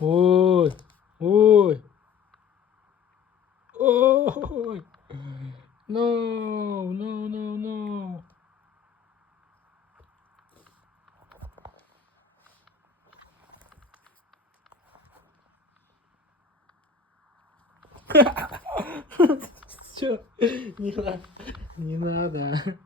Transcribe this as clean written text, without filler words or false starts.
Ой, ой, ой. No, no, no, no. Все, не надо, не надо.